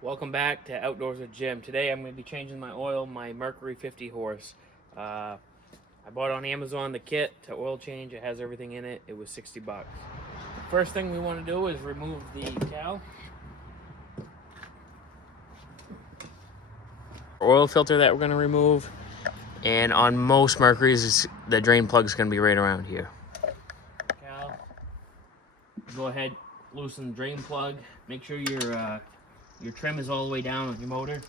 Welcome back to Outdoors with Jim. Today I'm going to be changing my oil, my Mercury 50 horse. I bought on Amazon the kit to oil change. It has everything in it. It was 60 bucks. First thing we want to do is remove the cowl. Oil filter that we're going to remove. And on most Mercuries, the drain plug is going to be right around here. Cowl. Go ahead, loosen the drain plug. Make sure your trim is all the way down on your motor.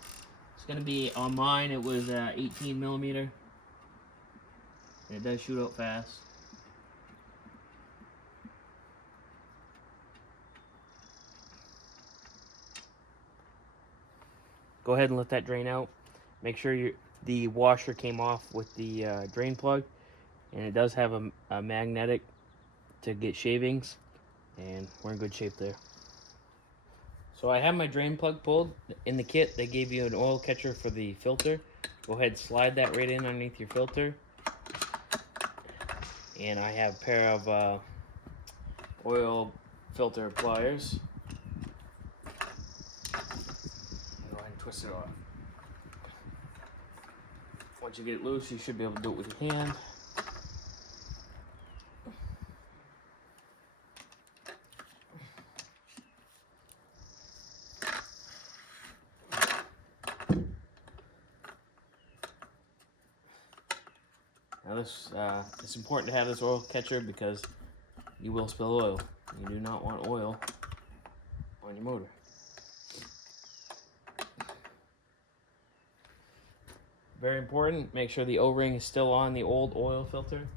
It's going to be, on mine, it was 18 millimeter. And it does shoot out fast. Go ahead and let that drain out. Make sure the washer came off with the drain plug. And it does have a magnetic to get shavings. And we're in good shape there. So I have my drain plug pulled. In the kit, they gave you an oil catcher for the filter. Go ahead, slide that right in underneath your filter. And I have a pair of oil filter pliers. Go ahead and twist it off. Once you get it loose, you should be able to do it with your hand. Now it's important to have this oil catcher because you will spill oil. You do not want oil on your motor. Very important, make sure the O-ring is still on the old oil filter.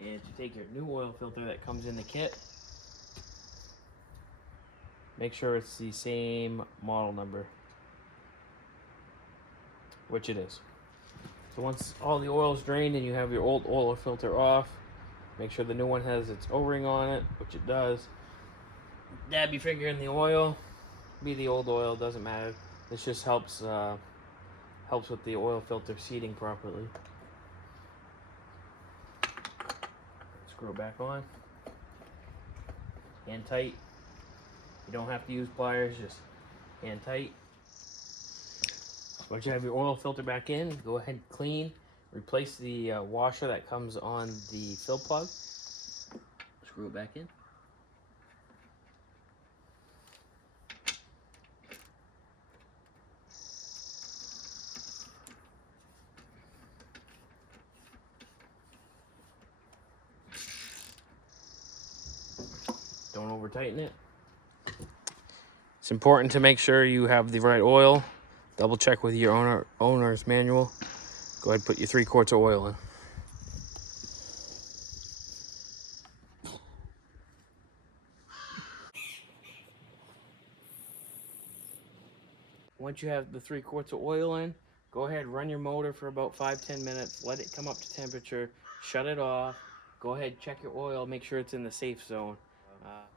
And to take your new oil filter that comes in the kit, make sure it's the same model number, which it is. So once all the oil is drained and you have your old oil filter off, make sure the new one has its O-ring on it, which it does. Dab your finger in the oil, be the old oil, doesn't matter. This just helps with the oil filter seating properly. Screw it back on. Hand tight. You don't have to use pliers, just hand tight. Once you have your oil filter back in, go ahead and clean. Replace the washer that comes on the fill plug. Screw it back in. Don't over tighten it. It's important to make sure you have the right oil. Double check with your owner's manual. Go ahead and put your 3 quarts of oil in. Once you have the 3 quarts of oil in, go ahead, run your motor for about 5-10 minutes. Let it come up to temperature. Shut it off. Go ahead, check your oil. Make sure it's in the safe zone.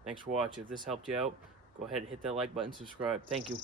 Thanks for watching. If this helped you out, go ahead and hit that like button, subscribe. Thank you.